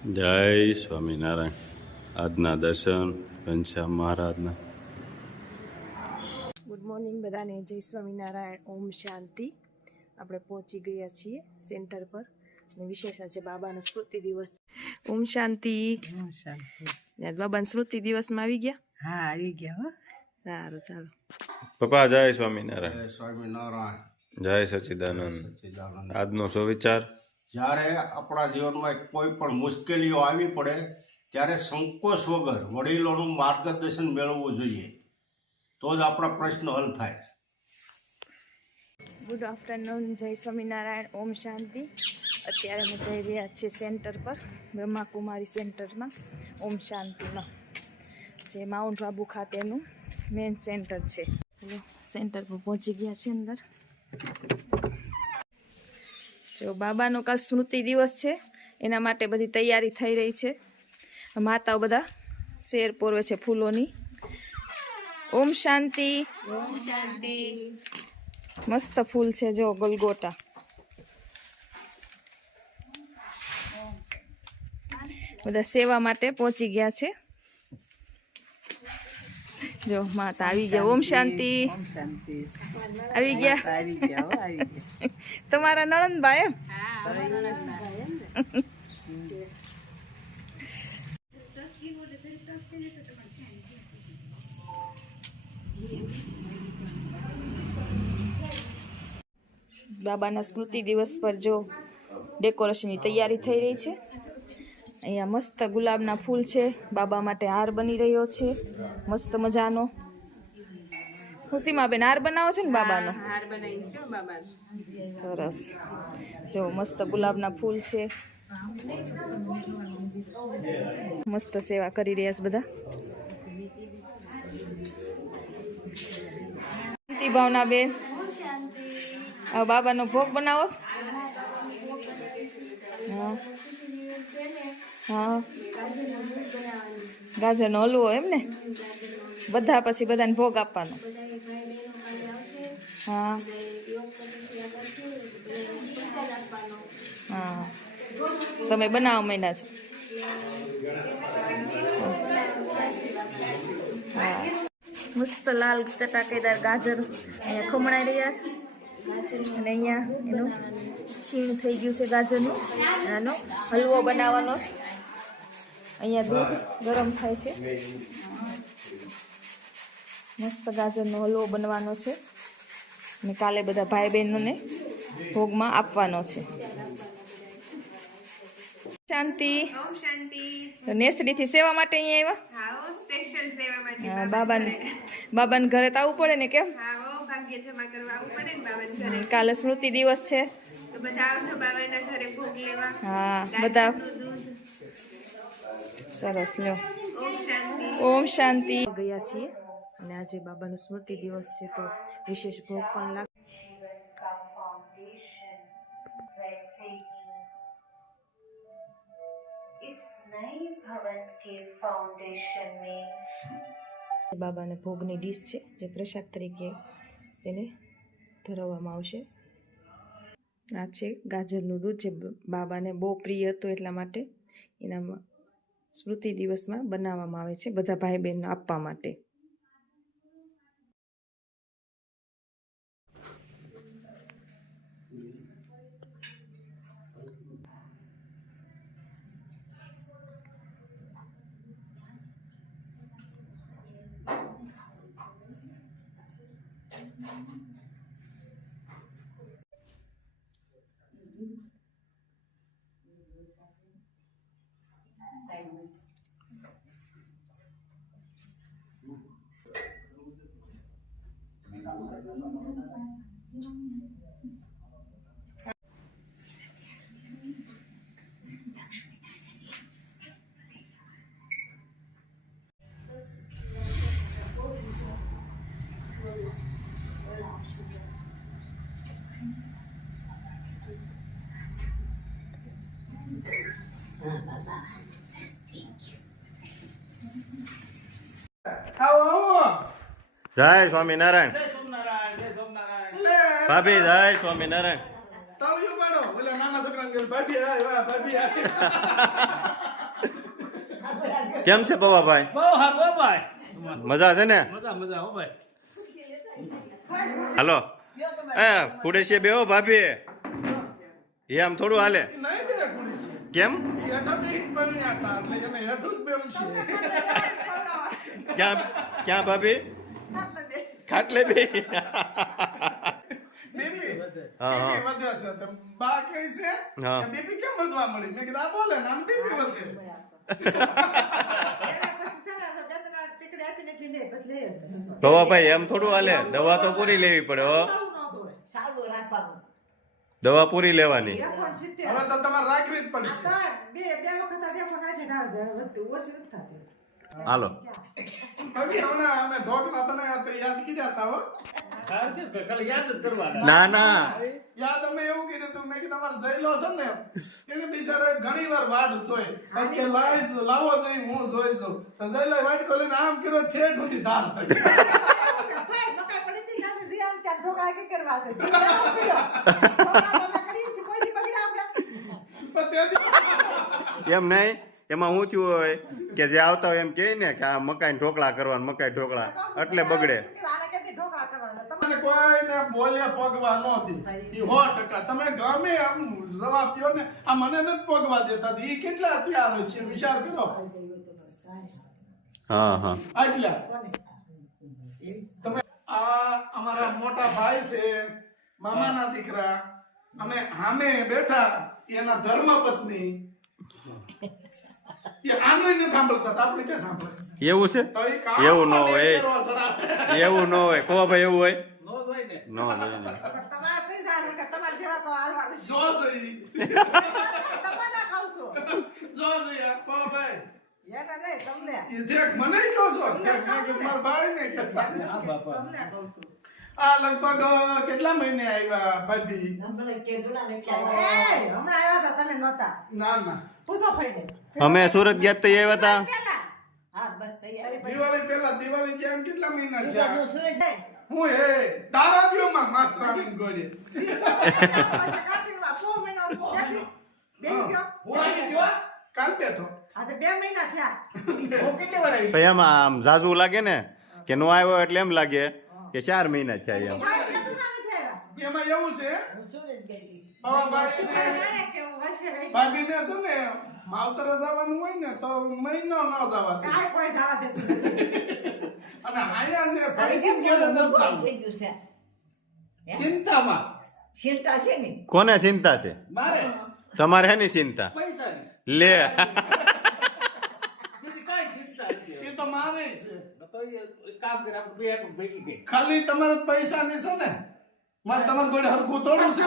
જય સ્વામિનારાયણ. આજના દર્શન ઘનશ્યામ મહારાજના. ગુડ મોર્નિંગ બધાને. જય સ્વામિનારાયણ. ઓમ શાંતિ. આપણે પહોંચી ગયા છીએ સેન્ટર પર અને વિશેષ આજે બાબાનો સ્મૃતિ દિવસ. ઓમ શાંતિ. બાબાનો સ્મૃતિ દિવસમાં આવી ગયા? હા, આવી ગયા હો. સારું, ચાલો. પપ્પા જય સ્વામિનારાયણ. જય સ્વામિનારાયણ. જય સચ્ચિદાનંદ. આજનો સુવિચાર: જ્યારે આપણા જીવનમાં કોઈ પણ મુશ્કેલીઓ આવી પડે ત્યારે સંકોચ વગર વડીલોનું માર્ગદર્શન મેળવવું જોઈએ, તો જ આપણા પ્રશ્ન હલ થાય. Good afternoon. જય સ્વામિનારાયણ. ઓમ શાંતિ. અત્યારે અમે જઈ રહ્યા છીએ સેન્ટર પર, બ્રહ્માકુમારી સેન્ટરમાં, ઓમ શાંતિમાં, જે માઉન્ટ આબુ ખાતેનું મેઇન સેન્ટર છે. સેન્ટર પર પહોંચી ગયા છે અંદર. જો બાબાનો કાલ સ્મૃતિ દિવસ છે, એના માટે બધી તૈયારી થઈ રહી છે. માતાઓ બધા શેર પોરવે છે ફૂલોની. ઓમ શાંતિ. ઓમ શાંતિ. મસ્ત ફૂલ છે, જો ગલગોટા. બધા સેવા માટે પહોંચી ગયા છે. જો માતા આવી ગયા. ઓમ શાંતિ. ઓમ શાંતિ. આવી ગયા. આવી ગયા હો, આવી ગયા. તમારા નણંદભાઈ એમ? બાબાના સ્મૃતિ દિવસ પર જો ડેકોરેશનની તૈયારી થઈ રહી છે. અહીંયા મસ્ત ગુલાબના ફૂલ છે. બાબા માટે હાર બની રહ્યો છે મસ્ત મજાનો. ખુશીમાં બેન હાર બનાવો છો ને બાબાનો? સરસ. જો મસ્ત ગુલાબના ફૂલ છે. મસ્ત સેવા કરી રહ્યા છે બધા. શાંતિ ભાવના બેન, આ બાબાનો ભોગ બનાવો છો? હા હા, ગાજરનો હલવો એમ ને? બધા પછી બધાને ભોગ આપવાનો. હા હા, તમે બનાવવા માંડ્યા છો? હા, મસ્ત લાલ ચટાકેદાર ગાજર અહીંયા ખમણાઈ રહ્યા છે. અને અહીંયા એનું છીણ થઈ ગયું છે ગાજરનું. આનો હલવો બનાવવાનો છે. અહીંયા દૂધ ગરમ થાય છે. મસ્ત ગાજરનો હલવો બનવાનો છે અને કાલે બધા ભાઈ બહેનોને ભોગમાં આપવાનો છે. શાંતિ. નેસડીથી સેવા માટે અહીંયા આવ્યા? બાબાને ઘરે તો આવવું પડે ને, કેમ? કાલે સ્મૃતિ દિવસ છે. હા, બધા સરસ. લ્યો. ઓમ શાંતિ. ગયા છીએ અને આજે બાબાનો સ્મૃતિ દિવસ છે તો વિશેષ ભોગ પણ લાગ. બાબાને ભોગની ડીશ છે જે પ્રસાદ તરીકે તેને ધરાવવામાં આવશે. આ છે ગાજરનું દૂધ જે બાબાને બહુ પ્રિય હતું, એટલા માટે એના સ્મૃતિ દિવસમાં બનાવવામાં આવે છે બધા ભાઈ બહેનને આપવા માટે. જય સ્વામિનારાયણ. ભાભી જય સ્વામિનારાયણ. તાળીઓ પાડો. ઓલા નાના છોકરાને કહે, ભાભી આય, વાહ ભાભી આય. કેમ છે પવાભાઈ? બહુ સારું હો ભાઈ. મજા છે ને? મજા મજા હો ભાઈ. હાલો એ ખુડેશી બેહો ભાભી. એ આમ થોડું હાલે. કેમ? ક્યાં ક્યાં ભાભી? ખાટલે બે. હા હા હા. પવાભાઈ એમ થોડું હાલે. દવા તો પૂરી લેવી પડે હો. દવા પૂરી લેવાની. હવે તો તમારે રાખવી જ પડશે. હાલો કવિ હમણાં અમે ઢોકળા બનાવ્યા તો યાદ કીધા હતા હો. સારું છે ભાઈ, ખાલી યાદ જ કરવાના. ના ના યાદ અમે એવું કીધું હતું મેં કીધું તમારે જઈલો છે ને એને બિચારો ઘણી વાર વાડ જોઈ પછી કે લાવો જઈ હું જોઈ જાઉં તો જઈલો વાડ ખોલીને આમ કર્યો ઠેઠ સુધી ધાર થઈ. એમ નહીં. એમાં શું થયું હોય કે જે આવતા હોય એમ કહે ને કે આ મકાઈ ઢોકળા કરવાનું મકાઈ ઢોકળા એટલે બગડે. અને કોઈને બોલ્યા પગવા નહોતી ઈ 100%. તમે ગમે આમ જવાબ થયો ને આ મને નથી પગવા દેતા ઈ કેટલા અત્યારે છે વિચાર કરો. હા હા આટલા તમે આ અમારા મોટા ભાઈ છે મામાના દીકરા અમે સામે બેઠા એના ધર્મપત્ની એ આનું નથી સાંભળતા તો આપણે ક્યાં સાંભળે? એવું છે? તો ઈ કામ એવું ન માટે હોય. કરવા ચડાવે. એવું ન હોય કોવાભાઈ. એવું હોય નો જોઈ ને. ન હોય ને. જો જઈ જો જઈ આપવા ભાઈ એ ઠેક મને કહો છો ઠેક મેં કીધું મારા ભાઈ ને કહેતા. હા બાપા. આ લગભગ કેટલા મહિને આવ્યા ભાભી? ના ના અમે સુરત ગયા તો આવ્યા હતા. દિવાળી કેમ કેટલા મહિના થયા? હું હે દારાદીઓમાં માસ્તરાણી ગોળે કાલ બેઠો હું કેટલી વાર આવી? પછી એમાં આમ ઝાઝુ લાગે ને કે નો આવ્યો એટલે એમ લાગે કે 4 મહિના થયા એમ. એમાં એવું છે ભાભી ને છે ને માવતરે જવાનું હોય ને તો મહિનો ન જવા દે. અને આયા જે ભાઈજી ઘેરે નથી જવું. ચિંતામાં. કોને ચિંતા છે? મારે તમારે હેની ચિંતા? પૈસાની. લે બીજી કાંઈ ચિંતા નથી. એ તો મારે છે તો એ કામ કરે આપણે બે હાથ ભેગી ગઈ. ખાલી તમારે પૈસા ની છે ને મારે તમારે જોડે હરખું થોડું છે.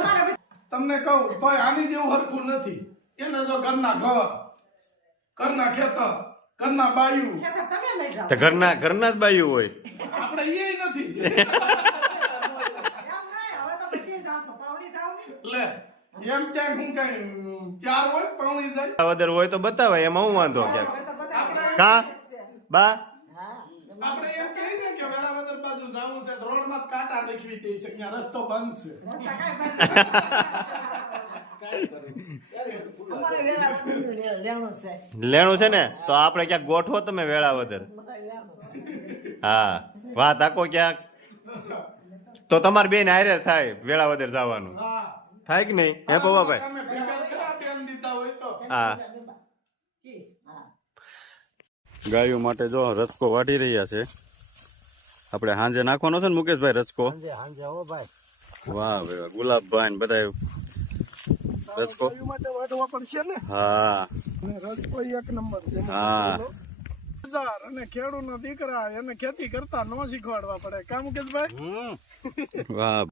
તમને કહું તોય આની જેવું હરખું નથી. એને જો ઘરના ઘર ઘરના ખેતર ઘરના બાયું તો ઘરના જ બાયું હોય. આપણે એ નથી. લે એમ ક્યાંક હું કઈ ચાર હોય પાણી જાય વદર હોય તો બતાવે એમાં હું વાંધો ક્યાંક. આપણે કા બા આપણે એમ કહીએ ને કે વેળાવદર બાજુ જવું છે તો રોડમાં જ કાંટા દેખવી દે છે ત્યાં રસ્તો બંધ છે. કાંઈ કરું. લેણું છે ને તો આપણે ક્યાંક ગોઠવો તમે વેળાવદર. હા વાત આખો ક્યાંક તો તમારે બેન હારે થાય વેળાવદર જવાનું હા થાય કે નહીં? હે પવાભાઈ? તમે ભેગા ખરા બેન દીધા હોય તો હા ગાયો માટે જો રચકો વાટી રહ્યા છે. આપણે હાંજે નાખવાનો છે ને મુકેશભાઈ રચકો? વાહ ભાઈ ગુલાબભાઈ ને બધા રચકો. ગાયો માટે વાટવા પડશે ને હા અને રસ્તો એક નંબર છે. હા બજાર અને ખેડૂતનો દીકરા એને ખેતી કરતા ન શીખવાડવા પડે કા મુકેશભાઈ? વાહ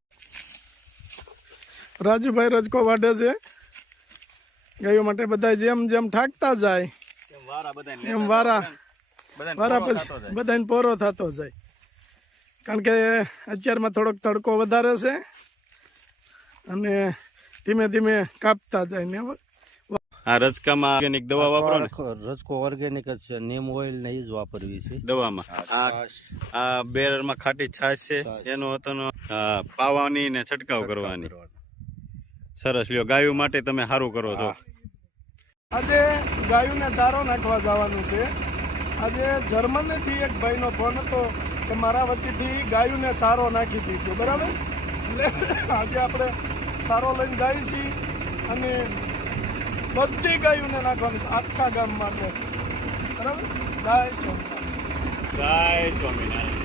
રાજુભાઈ રજકો વાઢે છે ગાયો માટે બધા જેમ જેમ ઠાકતા જાય એમ વારા પછી બધાને પોરો થતો જાય. કારણ કે અત્યારમાં થોડોક તડકો વધારે છે અને ધીમે ધીમે કાપતા જાય ને. આ રચકામાં ઓર્ગેનિક દવા વાપરો ને? રજકો ઓર્ગેનિક જ છે. નીમ ઓઇલ ને એ જ વાપરવી છે. દવામાં આ બેરમાં ખાટી છાશ છે એનો હતો પાવાની ને છંટકાવ કરવાની. સરસ લ્યો ગાયો માટે તમે સારું કરો છો. આજે ગાયોને ચારો નાખવા જવાનું છે આજે જર્મનીથી એક ભાઈનો ફોન હતો કે મારા વતીથી ગાયોને સારો નાખી દીધો, બરાબર. એટલે આજે આપણે સારો લઈને જઈએ છીએ અને બધી ગાયોને નાખવાની છે આખા ગામ માટે, બરાબર. જય સ્વામિનારાયણ. જય સ્વામિનારાયણ.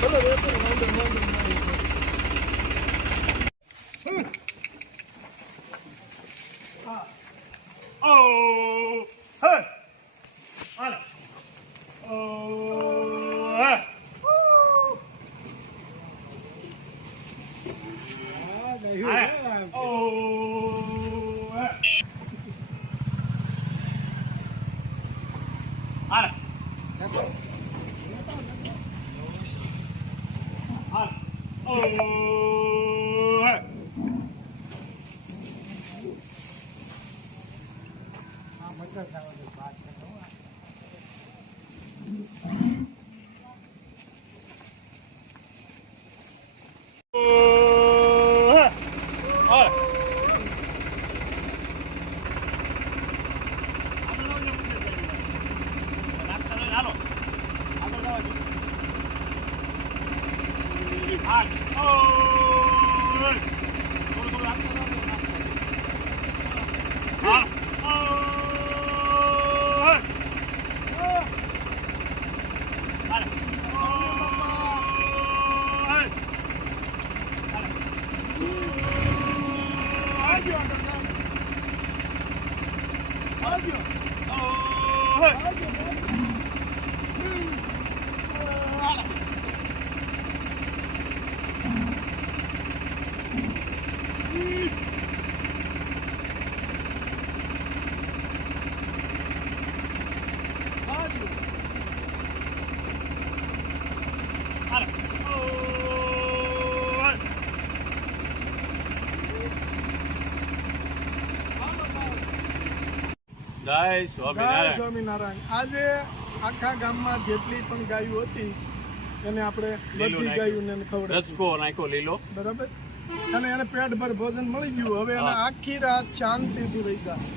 ચલો રેતો વાંધો નહીં. જય જય સ્વામિનારાયણ. સ્વામિનારાયણ. આજે આખા ગામમાં જેટલી પણ ગાયો હતી એને આપણે લીલું બધી ગાયોને ખવડાવી, રચકો નાખ્યો લીલો. બરાબર. અને એને પેટભર ભોજન મળી ગયું. હવે એને આખી રાત શાંતિથી રહી જાય,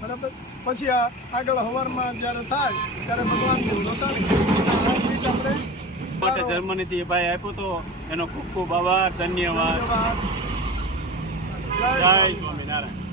બરાબર. પછી આગળ સવારમાં જ્યારે થાય ત્યારે ભગવાનનું બતાવી આપણે માટે જર્મનીથી એ ભાઈ આપ્યો તો એનો ખૂબ ખૂબ આભાર, ધન્યવાદ. ધન્યવાદ. જય જય સ્વામિનારાયણ. સ્વામિનારાયણ.